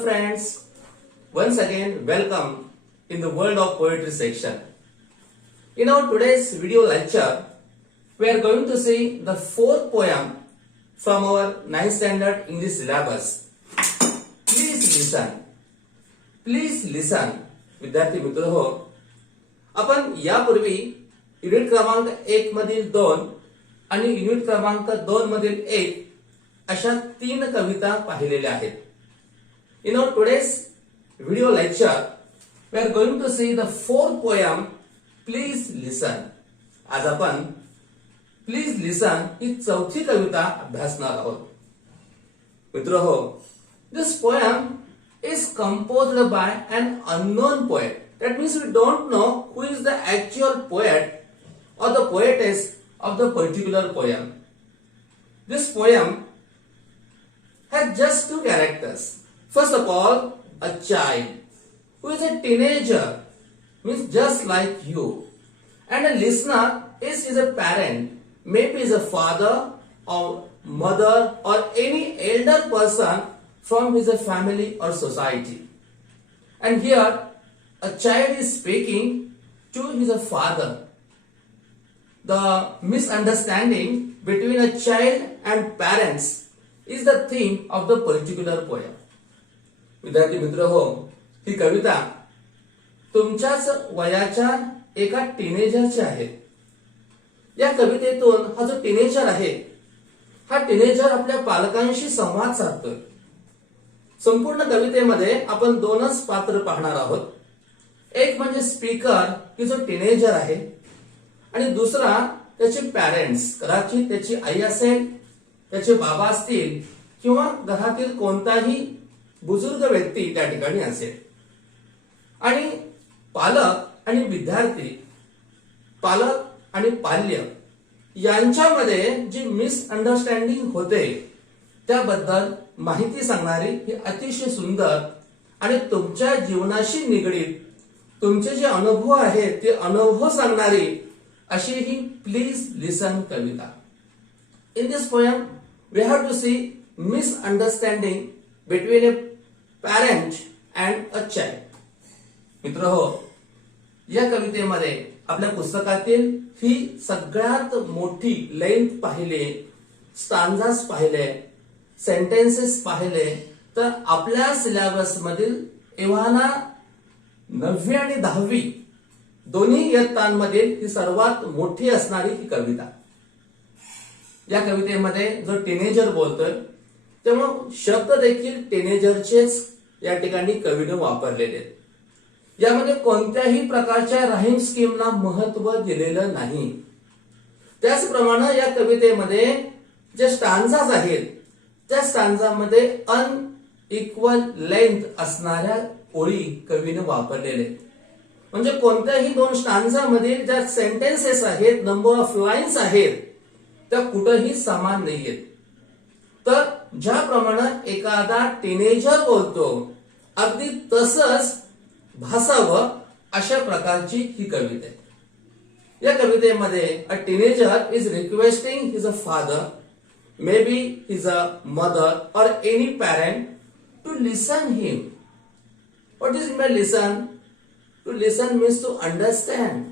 Hello friends, once again welcome in the world of poetry section. In our today's video lecture, we are going to see the fourth poem from our 9th standard English syllabus. Please listen, विद्यार्थी मित्र हो. आपण यापूर्वी unit क्रमांक 1 मधील 2 आणि unit क्रमांक 2 मधील 1 अशा 3 कविता पाहिलेल्या आहेत. In our today's video lecture, we are going to see the fourth poem, Please Listen. आज आपण Please Listen ही चौथी कविता अभ्यासणार आहोत. मित्र हो, this poem is composed by an unknown poet. That means we don't know who is the actual poet or the poetess of the particular poem. This poem has just two characters. First of all, a child who is a teenager, means just like you, and a listener is a parent, maybe is a father or mother or any elder person from his family or society. And here a child is speaking to his father. The misunderstanding between a child and parents is the theme of the particular poem. विद्यार्थी मित्र हो, ही कविता तुमच्याच वयाच्या एका टीनेजरची आहे. या कवितेतून हा जो टीनेजर आहे, हा टीनेजर आपल्या पालकांशी संवाद साधतोय. संपूर्ण कवितेमध्ये आपण दोनच पात्र पाहणार आहोत. एक म्हणजे स्पीकर की जो टीनेजर आहे, आणि दुसरा त्याचे पॅरेंट्स, कदाचित त्याची आई असेल, त्याचे बाबा असतील, किंवा घरातील कोणताही बुजुर्ग व्यक्ती त्या ठिकाणी असेल. आणि पालक आणि विद्यार्थी, पालक आणि पाल्य यांच्यामध्ये जी मिसअंडरस्टँडिंग होते त्याबद्दल माहिती सांगणारी ही अतिशय सुंदर आणि तुमच्या जीवनाशी निगडीत तुमचे जे अनुभव आहेत ते अनुभव सांगणारी अशी ही प्लीज लिसन कविता. In this poem we have to see misunderstanding between a parent and a child. मित्र हो, या कवितेमध्ये आपल्या पुस्तकातील ही सगळ्यात मोठी लेंथ पाहिले, स्टांजास पाहिले, सेंटेन्सेस पाहिले तर आपल्या सिलेबस मधील एव्हाना 9वी आणि 10वी दोन्ही इयत्तांमधील ही सर्वात मोठी असणारी ही कविता. या कवितेमध्ये जो टीनेजर बोलतोय तेव्हा शब्द देखील टीनेजरचेच या ठिकाणी कवीने वापरलेले आहेत. यामध्ये कोणत्याही प्रकारच्या राईम स्कीमला महत्व दिलेलं नाही. त्याचप्रमाणे या कवितेमध्ये जे स्टांजाज आहेत त्या स्टांजामध्ये अनइक्वल लेंथ असणाऱ्या ओळी कवीने वापरलेले आहेत. म्हणजे कोणत्याही दोन स्टांजामधील ज्या सेंटेन्सेस आहेत, नंबर ऑफ लाईन्स आहेत, त्या कुठेही समान नाहीयेत. तर ज्याप्रमाणे एखादा टीनेजर बोलतो अगदी तसंच भासावं अशा प्रकारची ही कविता आहे. या कवितेमध्ये a teenager is requesting his a father, may be his a mother or any parent to listen him. What is by listen? To listen means to understand,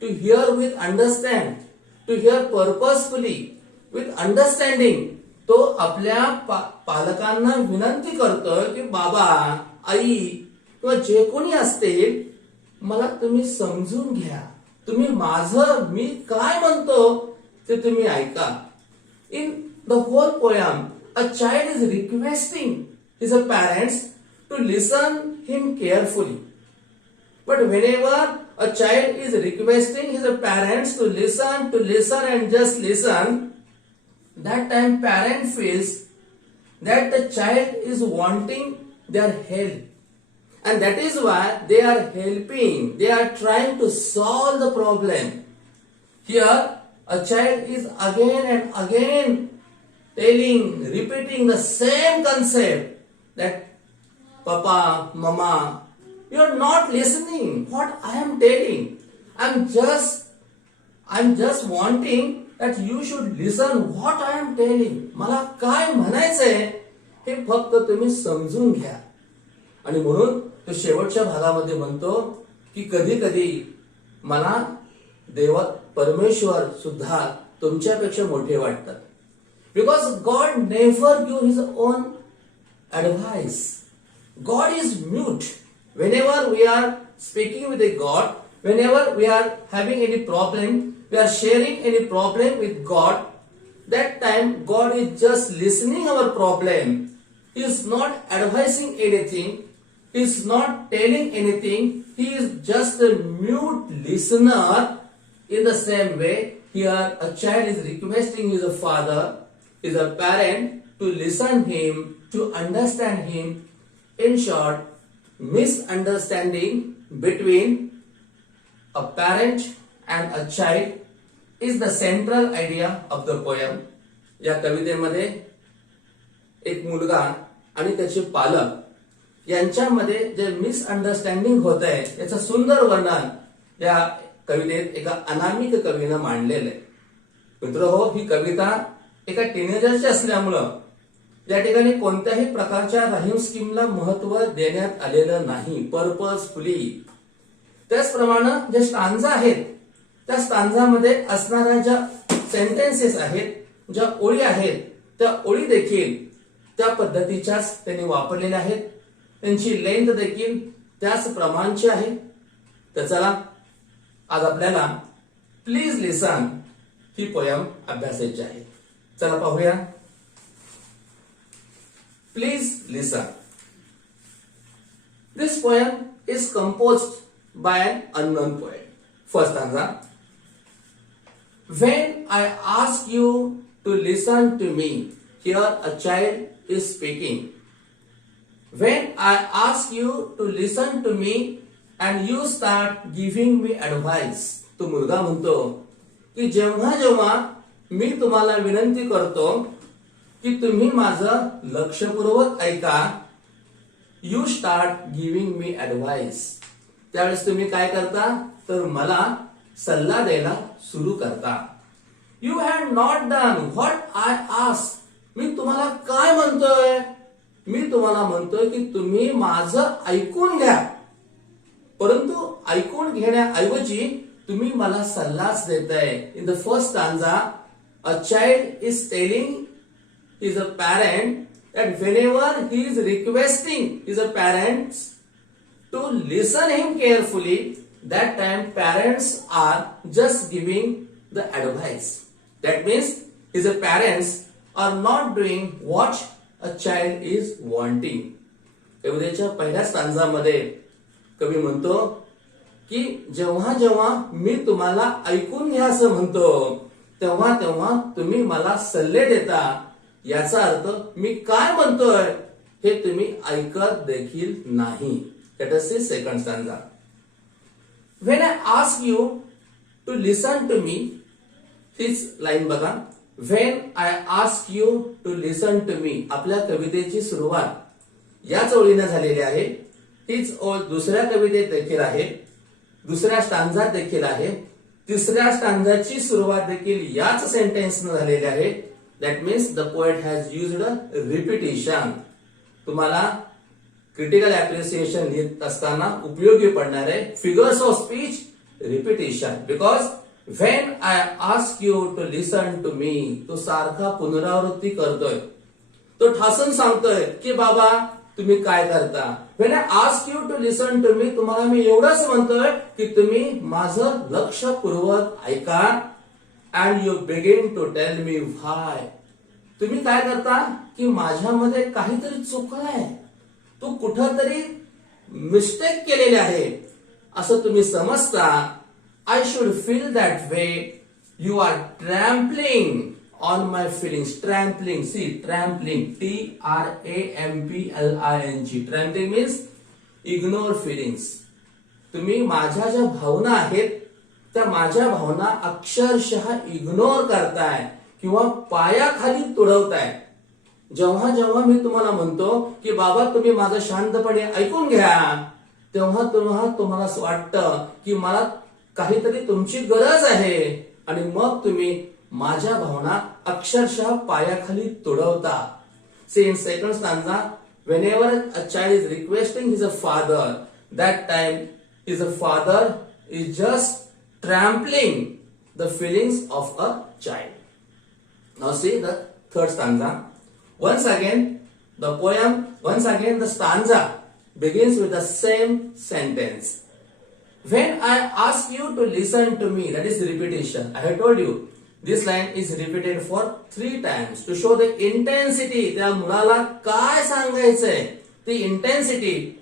to hear with understand, to hear purposefully with understanding. तो आपल्या पालकांना विनंती करतोय की बाबा, आई किंवा जे कोणी असतील, मला तुम्ही समजून घ्या, तुम्ही माझं मी काय म्हणतो ते तुम्ही ऐका. In the whole poem a child is requesting his parents to listen him carefully. But whenever a child is requesting his parents to listen and just listen, that time parent feels that the child is wanting their help, and that is why they are helping, they are trying to solve the problem. Here a child is again and again repeating the same concept that papa, mama, you are not listening what I am telling. I'm just wanting that you should listen what I am telling. मला काय म्हणायचंय हे फक्त तुम्ही समजून घ्या. आणि म्हणून तो शेवटच्या भागामध्ये म्हणतो की कधी कधी मला देव परमेश्वर सुद्धा तुमच्यापेक्षा मोठे वाटतात. Because God never give his own advice. God is mute. Whenever we are speaking with a God, whenever we are having any problem, we are sharing any problem with God, that time God is just listening our problem. He is not advising anything. He is not telling anything. He is just a mute listener. In the same way, here a child is requesting his father, his parent, to listen him, to understand him. In short, misunderstanding between a parent and a child is the central idea of the poem. या कवितेमध्ये एक मुलगा आणि त्याचे पालक यांच्यामध्ये जे misunderstanding होत आहे याचं सुंदर वर्णन या कवितेत एका अनामिक कवीनं मांडलेलं आहे. मित्रहो, ही कविता एका टीनेजरची असल्यामुळं या ठिकाणी कोणत्याही प्रकारच्या राहीम स्कीमला महत्व देण्यात आलेलं नाही. पर्पजफुली त्याचप्रमाणे जे स्टांजा आहेत त्या स्टांजामध्ये असणाऱ्या ज्या सेंटेन्सेस आहेत, ज्या ओळी आहेत, त्या ओळी देखील त्या पद्धतीच्याच त्यांनी वापरलेल्या आहेत. त्यांची लेंथ देखील त्याच प्रमाणची आहे. तर चला आज आपल्याला प्लीज लिसन ही पोयम अभ्यासायची आहे. चला पाहूया. Please listen. This poem is composed by an unknown poet. First stanza. When I ask you to listen to me, here a child is speaking. When I ask you to listen to me and you start giving me advice. तो मुलगा म्हणतो की जेव्हा जेव्हा मी तुम्हाला विनंती करतो की तुम्ही माझं लक्षपूर्वक ऐका, you start giving me advice. त्यावेळेस तुम्ही काय करता तर मला सल्ला द्यायला सुरू करता. You had not done what I ask. मी तुम्हाला काय म्हणतोय? मी तुम्हाला म्हणतोय की तुम्ही माझं ऐकून घ्या, परंतु ऐकून घेण्याऐवजी तुम्ही मला सल्लाच देताय. In the first stanza a child is telling his a parent that whenever he is requesting his parents to listen him carefully, that time parents are just giving the advice. That means his parents are not doing what a child is wanting. कवितेच्या पहिल्या स्टांजामध्ये कवी म्हणतो की जेव्हा जेव्हा मी तुम्हाला ऐकून घ्या असं म्हणतो, तेव्हा तेव्हा तुम्ही मला सल्ले देता. याचा अर्थ मी काय म्हणतोय हे तुम्ही ऐकत देखील नाही. Let us see second stanza. When I ask you to listen to me, हीच लाईन बघा. When I ask you to listen to me. आपल्या कवितेची सुरुवात याच ओळीने झालेली आहे. हीच ओळ दुसऱ्या कवितेत देखील आहे, दुसऱ्या स्टांजात देखील आहे, तिसऱ्या स्टांजाची सुरुवात देखील याच सेंटेन्सने झालेली आहे. That means the poet has used a repetition. तुम्हाला क्रिटिकल अप्रिसिएशन लिहित असताना उपयोगी पडणार आहे figures of speech repetition. Because when I ask you to listen to me, तो सारखा पुनरावृत्ती करतोय, तो ठासून सांगतोय की बाबा तुम्ही काय करता. When I ask you to listen to me, तुम्हाला मी एवढंच म्हणतोय की तुम्ही माझं लक्षपूर्वक ऐका. And you begin to tell me why. तुम्ही काय करता की माझ्यामध्ये काहीतरी चुकलंय, तू कुठंतरी मिस्टेक केलेली आहे असं तुम्ही समजता. I should feel that way. You are trampling on my feelings. Trampling, see trampling, TRAMPLING. Trampling means ignore feelings. तुम्ही माझ्या ज्या भावना आहेत त्या माझ्या भावना अक्षरशः इग्नोर करताय किंवा पायाखाली तुडवताय. जेव्हा जेव्हा मी तुम्हाला म्हणतो की बाबा तुम्ही माझं शांतपणे ऐकून घ्या, तेव्हा तुम्हाला असं वाटतं की मला काहीतरी तुमची गरज आहे आणि मग तुम्ही माझ्या भावना अक्षरशः पायाखाली तुडवता. Say in second stanza whenever a child is requesting his father, that time his father is just trampling the feelings of a child. Now see the third stanza. Once again the stanza begins with the same sentence. When I ask you to listen to me, that is the repetition. I have told you, this line is repeated for 3 times to show the intensity. त्या मुलाला काय सांगायचंय, the intensity.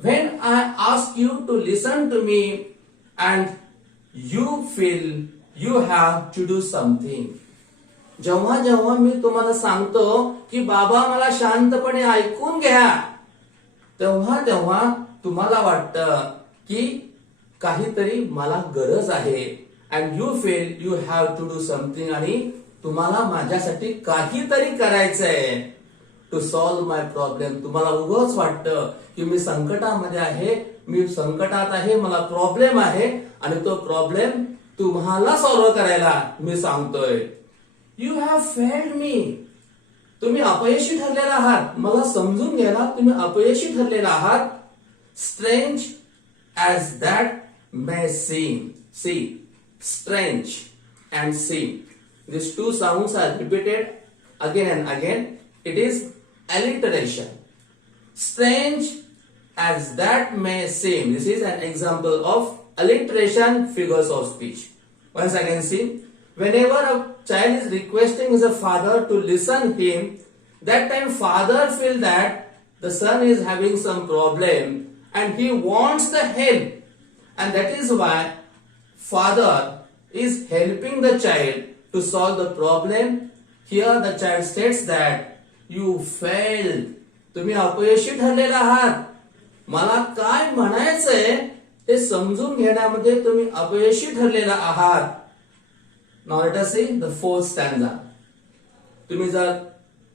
When I ask you to listen to me and you feel you have to do something. जेव्हा जेव्हा मी तुम्हाला सांगतो की बाबा मला शांतपणे ऐकून घ्या, तेव्हा तेव्हा तुम्हाला वाटतं की काहीतरी मला गरज आहे, and you feel you have to do something, आणि तुम्हाला माझ्यासाठी काहीतरी करायचंय टू सॉल्व्ह माय प्रॉब्लेम. तुम्हाला उगाच वाटतं की मी संकटामध्ये आहे, मी संकटात आहे, मला प्रॉब्लेम आहे आणि तो प्रॉब्लेम तुम्हाला सॉल्व्ह करायला मी सांगतोय. यू हॅव फेल्ड मी. तुम्ही अपयशी ठरलेला आहात, मला समजून घ्यायला तुम्ही अपयशी ठरलेला आहात. Strange as that may seem. See, strange and seem. These 2 sounds are repeated again and again. It is alliteration. Strange as that may seem. This is an example of alliteration figures of speech. Once again, see, whenever a child is requesting his father to listen him, that time father feel that the son is having some problem and he wants the help. And that is why father is helping the child to solve the problem. Here the child states that you failed. तुम्ही अपयशी ठरलेला आहात. मला काय म्हणायचंय ते समजून घेण्यामध्ये तुम्ही अपयशी ठरलेला आहात. Now let us see the fourth stanza. तुम्ही जर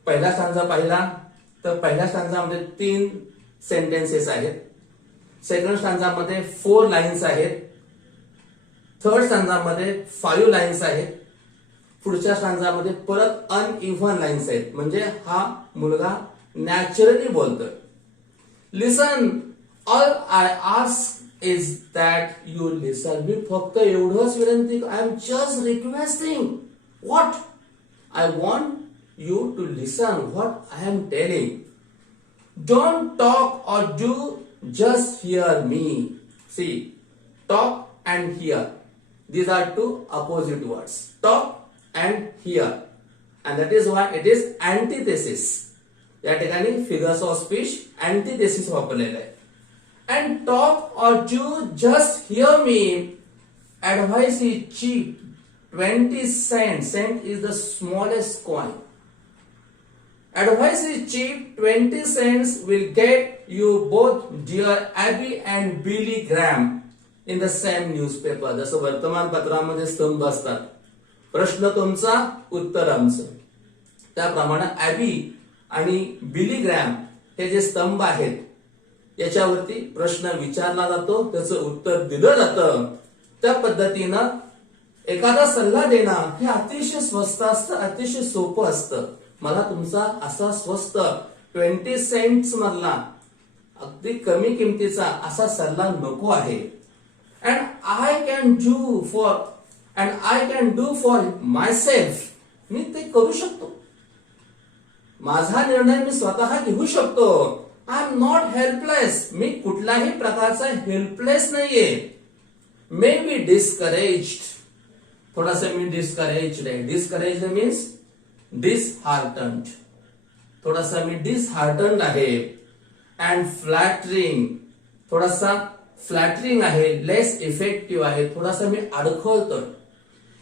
पहिला स्टांजा पाहिला तर पहिल्या स्टांजामध्ये 3 सेंटेन्सेस आहेत. सेकंड स्टांजा मध्ये 4 लाईन्स आहेत. थर्ड स्टांजा मध्ये 5 लाईन्स आहेत. पुढच्या स्टांजा मध्ये परत अनइव्हन लाईन्स आहेत. म्हणजे हा मुलगा नॅचरली बोलतोय. Listen, all I ask is that you listen. मी फक्त एवढंच विनंती, I am just requesting. What? I want you to listen what I am telling. Don't talk or do, just hear me. See, talk and hear. These are 2 opposite words. Talk and hear. And that is why it is antithesis. या ठिकाणी figures of speech antithesis वापरलेलं आहे. And talk or do, just hear me. Advice is cheap. 20 cents. Cent is the smallest coin. Advice is cheap. 20 cents will get you both dear Abby and Billy Graham in the same newspaper. जसं वर्तमानपत्रामध्ये स्तंभ असतात, प्रश्न तुमचा उत्तर आमचं, त्याप्रमाणे Abby आणि बिली ग्रॅम हे जे स्तंभ आहेत याच्यावरती प्रश्न विचारला जातो, त्याचं उत्तर दिलं जातं. त्या पद्धतीनं एखादा सल्ला देणं हे अतिशय स्वस्त असतं, अतिशय सोपं असतं. मला तुमचा असा स्वस्त 20 सेंट्स मधला अगदी कमी किमतीचा असा सल्ला नको आहे. And I can do for myself. मी ते करू शकतो, माझा निर्णय मी स्वतः घेऊ शकतो. I am not helpless. मी कुठल्याही प्रकारचा हेल्पलेस नाहीये. May be discouraged. थोडासा मी डिस्करेज्ड आहे. Discouraged means disheartened. थोडासा मी डिसहार्टन्ड आहे. अँड फ्लॅटरिंग. थोडासा फ्लॅटरिंग आहे. लेस इफेक्टिव्ह आहे. थोडासा मी अडखळतोय.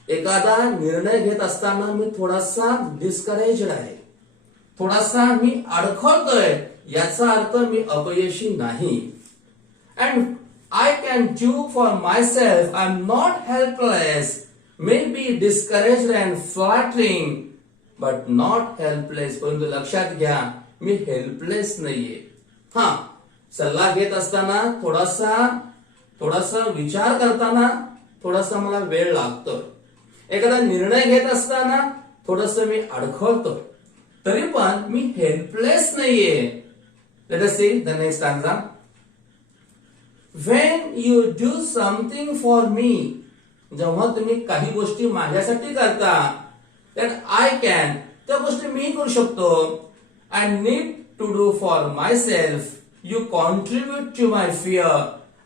एखादा निर्णय घेत असताना मी थोडासा डिस्करेज्ड आहे, थोडासा मी अडखळतोय, याचा अर्थ मी अपयशी नाही. And I can do for myself. I am not helpless. May be discouraged and flattering but not helpless. परंतु लक्षात घ्या, मी हेल्पलेस नाहीये. हा, सल्ला घेत असताना थोडासा विचार करताना थोडासा मला वेळ लागतोय. एखादा निर्णय घेत असताना थोडस मी अडखळतोय, तरी पण मी हेल्पलेस नाहीये. Let us see the next stanza. When you do something for me, जेव्हा तुम्ही काही गोष्टी माझ्यासाठी करता, that I can, त्या गोष्टी मी करू शकतो. I need to do for myself. You contribute to my fear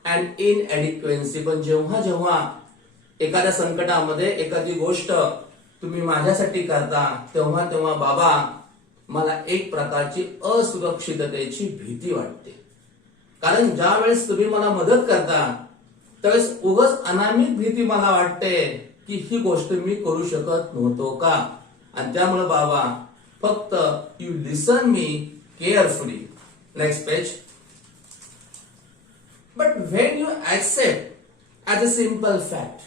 and inadequacy. पण जेव्हा जेव्हा एखाद्या संकटामध्ये एखादी गोष्ट तुम्ही माझ्यासाठी करता, तेव्हा तेव्हा बाबा मला एक प्रकारची असुरक्षिततेची भीती वाटते. कारण ज्या वेळेस तुम्ही मला मदत करता त्यावेळेस उगाच अनामिक भीती मला वाटते की ही गोष्ट मी करू शकत नव्हतो का. आणि त्यामुळे बाबा फक्त you listen me carefully. Next page. But when you accept as a simple fact,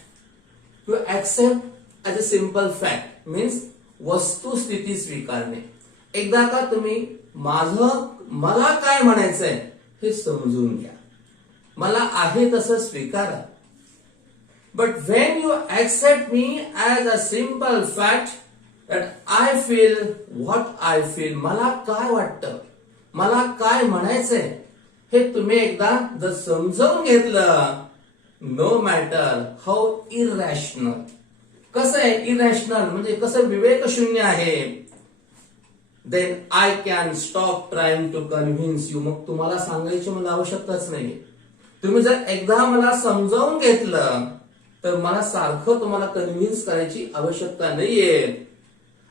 you accept as a simple fact means वस्तुस्थिती स्वीकारणे. एकदा का तुम्ही मला काय म्हणायचंय हे समजून घ्या, मला आहे तसं स्वीकारा. But when you accept me as a simple fact that I feel what I feel, मला काय वाटतं, मला काय म्हणायचंय हे तुम्ही एकदा जर समजून घेतलं, नो मॅटर हाऊ इरॅशनल, कसं आहे इरॅशनल म्हणजे कसं विवेकशून्य आहे, then I can stop trying to convince you. मग तुम्हाला सांगायची मला आवश्यकताच नाही. तुम्ही जर एकदा मला समजावून घेतलं तर मला सारखं तुम्हाला कन्व्हिन्स करायची आवश्यकता नाहीये.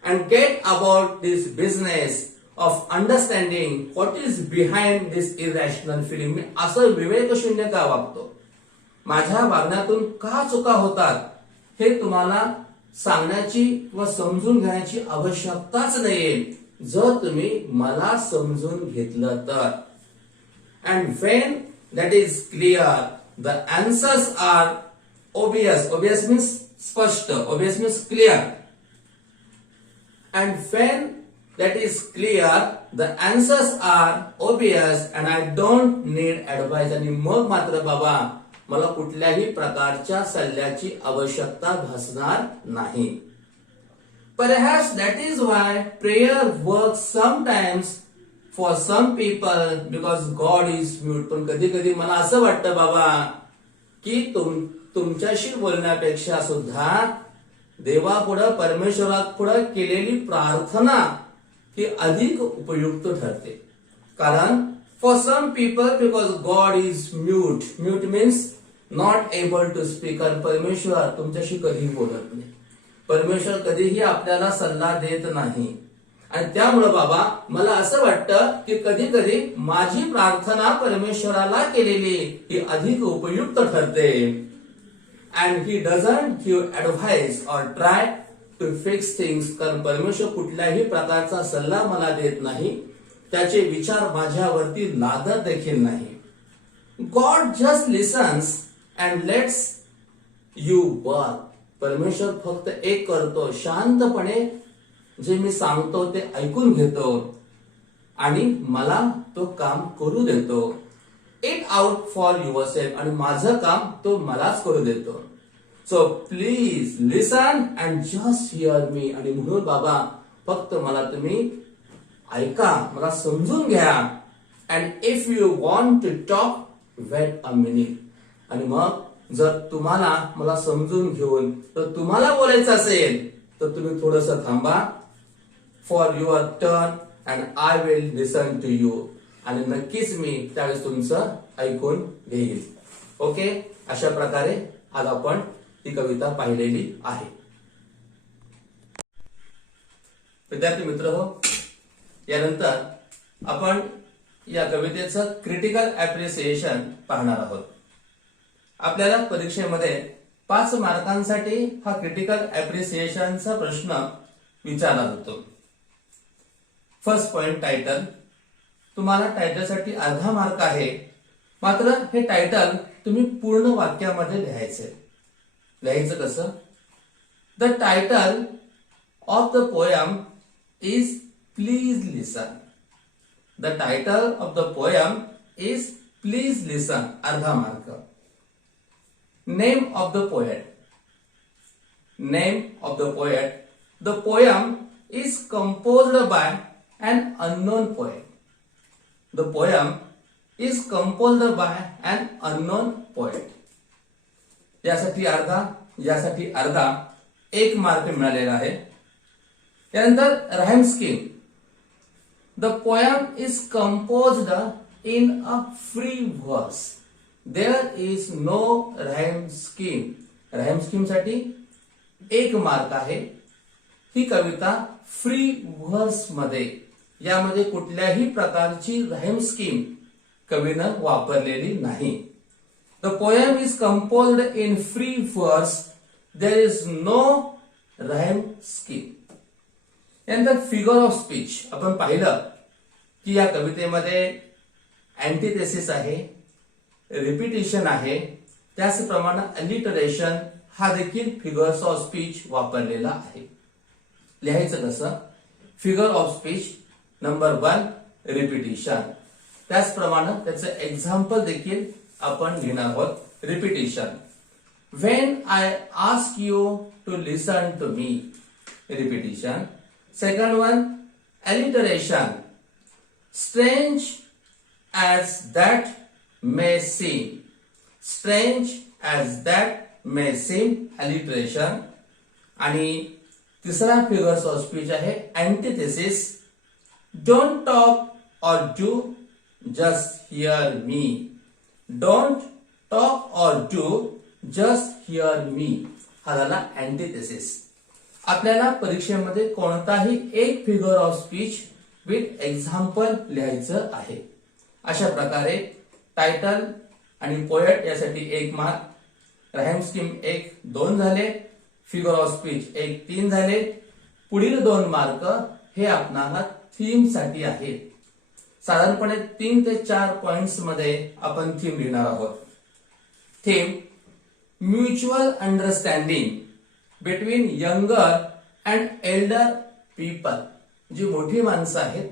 And get about this business of understanding what is behind this irrational feeling. मी असं विवेकशून्य का वागतो, माझ्या वागण्यातून का चुका होतात हे तुम्हाला सांगण्याची व समजून घेण्याची आवश्यकताच नाहीये जर तुम्ही मला समजून घेतलं तर. And when that is clear the answers are obvious. Obvious means स्पष्ट, obvious means clear. And when that is clear the answers are obvious and I don't need advice. आणि मग मात्र बाबा मला कुठल्याही प्रकारच्या सल्ल्याची आवश्यकता भासणार नाही. Perhaps that is why prayer works sometimes for some people because God is mute. पण कधी कधी मला असं वाटतं बाबा की तुमच्याशी बोलण्यापेक्षा सुद्धा देवापुढं परमेश्वरापुढं केलेली प्रार्थना ही अधिक उपयुक्त ठरते. कारण for some people because God is mute. Mute means not able to speak. कारण परमेश्वर तुमच्याशी कधी बोलत नाही, परमेश्वर कधीही आपल्याला सल्ला देत नाही. आणि त्यामुळे बाबा मला असं वाटतं की कधी कधी माझी प्रार्थना परमेश्वराला केलेली ही अधिक उपयुक्त ठरते. And he doesn't give advice or try to fix things. कारण परमेश्वर कुठल्याही प्रकारचा सल्ला मला देत नाही, त्याचे विचार माझ्यावरती लादत देखील नाही. God just lessons and let's you work. परमेश्वर फक्त एक करतो, शांतपणे जे मी सांगतो ते ऐकून घेतो आणि मला तो काम करू देतो. It out for yourself. आणि माझं काम तो मलाच करू देतो. So please listen and just hear me. आणि म्हणून बाबा फक्त मला तुम्ही ऐका, मला समजून घ्या. And if you want to talk wait a minute. आणि मग जर तुम्हाला मला समजून घेऊन तर तुम्हाला बोलायचं असेल तर तुम्ही थोडंसं थांबा. For your turn and I will listen to you. आणि नक्कीच मी त्यावेळेस तुमचं ऐकून घेईल. ओके, अशा प्रकारे आज आपण ही कविता पाहिलेली आहे. विद्यार्थी मित्र हो, यानंतर आपण या कवितेचं क्रिटिकल अप्रिसिएशन पाहणार आहोत. आपल्याला परीक्षेमध्ये 5 मार्कांसाठी हा क्रिटिकल अप्रिसिएशनचा प्रश्न विचारला जातो. First point title. तुम्हाला टायटलसाठी अर्धा मार्क आहे, मात्र हे टायटल तुम्ही पूर्ण वाक्यामध्ये लिहायचे. लिहायचं कसं? The title of the poem is please listen. The title of the poem is please listen, अर्धा mark. Name of the poet. Name of the poet. The poem is composed by an unknown poet. The poem is composed by an unknown poet. यासाठी अर्धा 1 mark मिळालेला आहे. त्यानंतर rhyme scheme. The poem is composed in a free verse. There is no rhyme scheme. Rhyme scheme साठी 1 mark आहे. ही कविता free व्हर्स मध्ये, यामध्ये कुठल्याही प्रकारची राईम स्कीम कवीनं वापरलेली नाही. The poem is composed in free verse. There is no rhyme scheme. यानंतर फिगर ऑफ स्पीच. आपण पाहिलं की या कवितेमध्ये अँटिथेसिस आहे, रिपिटेशन आहे, त्याचप्रमाणे अलिटरेशन हा देखील फिगर्स ऑफ स्पीच वापरलेला आहे. लिहायचं कसं? Figure of speech number 1 repetition. त्याचप्रमाणे त्याचं एक्झाम्पल देखील आपण लिहिणार आहोत. Repetition. When I ask you to listen to me. Repetition. Second one alliteration. Strange as that may seem. Strange as that may seem. Alliteration. आणि तिसरा फिगर्स ऑफ स्पीच आहे अँटिथेसिस. Don't talk और do just hear me. Don't talk और do just hear me. हा झाला अँटिथेसिस. आपल्याला परीक्षेमध्ये कोणताही एक figure of speech with example लिहायचं आहे. अशा प्रकारे टायटल आणि पोएट यासाठी 1 मार्क, राईम स्कीम 1, 2 झाले, फिगर ऑफ स्पीच 1, 3 झाले. पुढील 2 मार्क हे आपणाला थीम साठी आहेत. साधारणपणे 3 ते 4 पॉइंट्स मध्ये आपण थीम लिहिणार आहोत. Theme mutual understanding between younger and elder people. जी मोठी माणसं आहेत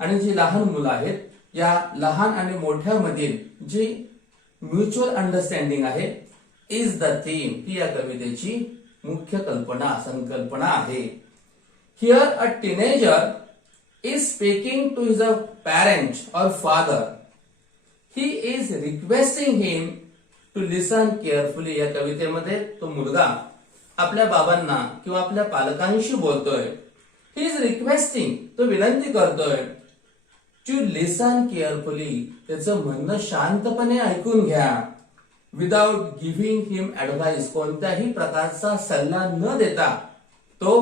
आणि जी लहान मुलं आहेत, या लहान आणि मोठ्या मधील जी म्युच्युअल अंडरस्टँडिंग आहे इज द थीम. ही या कवितेची मुख्य संकल्पना आहे. Here a teenager is speaking to his parent or father. He is requesting him to listen carefully. या कवितेमध्ये तो मुलगा आपल्या बाबांना किंवा आपल्या पालकांशी बोलतोय. ही इज रिक्वेस्टिंग. तो विनंती करतोय टू लिसन केअरफुली. त्याचं म्हणणं शांतपणे ऐकून घ्या. विदाउट गिव्हिंग हिम ऍडवाइस. कोणत्याही प्रकारचा सल्ला न देता तो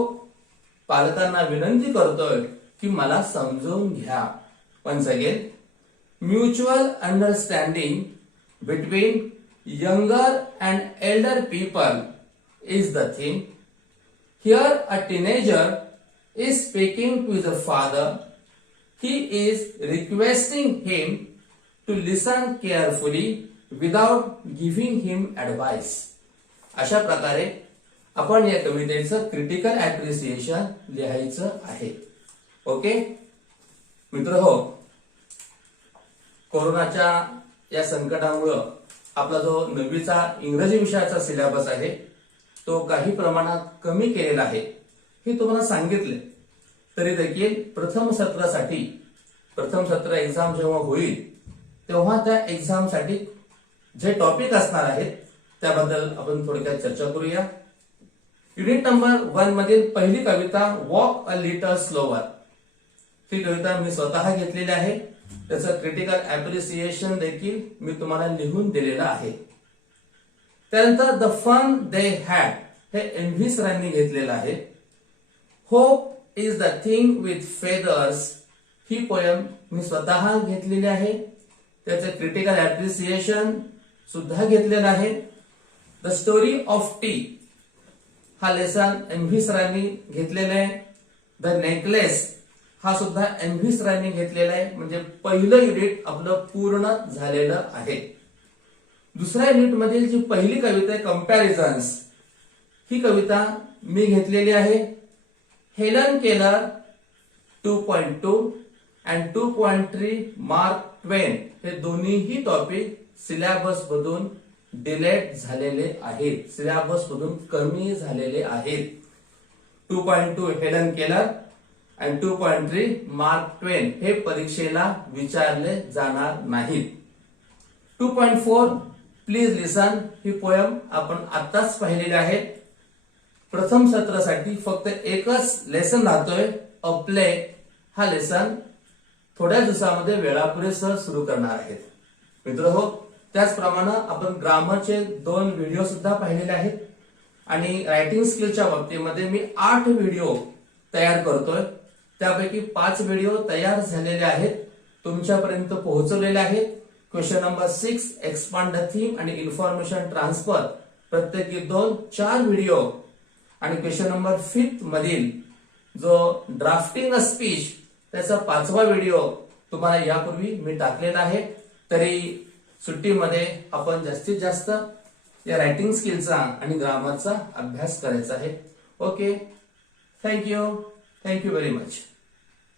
पालकांना विनंती करतोय की मला समजून घ्या. Once again, mutual understanding between younger and elder people is the theme. Here a teenager is speaking to his father. He is requesting him to listen carefully without giving him advice. अशा प्रकारे आपण या कवितेचं critical appreciation लिहायचं आहे. Okay मित्रहो, कोरोनाच्या या संकटामुळं आपला जो 9वीचा इंग्रजी विषयाचा सिलेबस आहे तो काही प्रमाणात कमी केलेला आहे. हे तुम्हाला सांगितले तरी देखील प्रथम सत्र एक्झाम जेव्हा होईल तेव्हा त्या एक्झाम साठी जे टॉपिक असणार आहेत त्याबद्दल आपण थोडक्यात चर्चा करूया. युनिट नंबर 1 मधील पहिली कविता वॉक अ लिटल स्लोवर. ही कविता मी स्वतः घेतलेली आहे. त्याचं क्रिटिकल ऍप्रिसिएशन देखील मी तुम्हाला लिहून दिलेलं आहे. त्यानंतर द फन दे हॅड हे एनव्ही सरांनी घेतलेलं आहे. Hope is the thing with feathers. ही पोयम मी स्वतः घेतलेली आहे. त्याचे क्रिटिकल ऍप्रिसिएशन सुद्धा घेतलेलं आहे. द स्टोरी ऑफ टी हा लेसन एनव्ही सरांनी घेतलेला आहे. द नेकलेस हा सुद्धा एनव्ही सरांनी घेतलेला आहे. म्हणजे पहिलं युनिट आपलं पूर्ण झालेलं आहे. दुसऱ्या युनिट मधील जी पहिली कविता आहे कंपॅरिझन्स, ही कविता मी घेतलेली आहे. हेलन केलर 2.2 आणि 2.3 मार्क ट्वेन हे दोन्हीही टॉपिक सिलेबस मधून डिलेट झालेले आहेत. सिलेबस मधून कमी झालेले आहेत. 2.2 हेलन केलर आणि 2.3 मार्क 20 हे परीक्षेला विचारले जाणार नाहीत. 2.4 प्लीज लिसन ही पोयम आपण आताच पाहिलेली आहे. प्रथम सत्रासाठी फक्त एकच लेसन राहतोय, अ प्ले. हा लेसन थोड्या दिवसामध्ये वेळापुरेसह सुरू करणार आहेत. मित्रहो, त्याचप्रमाणे आपण ग्रामरचे 2 व्हिडिओ सुद्धा पाहिलेले आहेत आणि रायटिंग स्किलच्या बाबतीमध्ये मी 8 व्हिडिओ तयार करतोय. त्यापैकी 5 व्हिडिओ तयार झालेले आहेत, तुमच्यापर्यंत पोहोचवलेले आहेत. Question number 6 expand the theme आणि इन्फॉर्मेशन ट्रान्सफर प्रत्येकी 2-4 व्हिडिओ आणि क्वेश्चन नंबर 5 मधील जो ड्राफ्टिंग अ स्पीच त्याचा 5वा व्हिडिओ तुम्हाला यापूर्वी मी टाकलेला आहे. तरी सुट्टीमध्ये आपण जास्तीत जास्त या रायटिंग स्किलचा आणि ग्रामरचा अभ्यास करायचा आहे. Okay, thank you very much.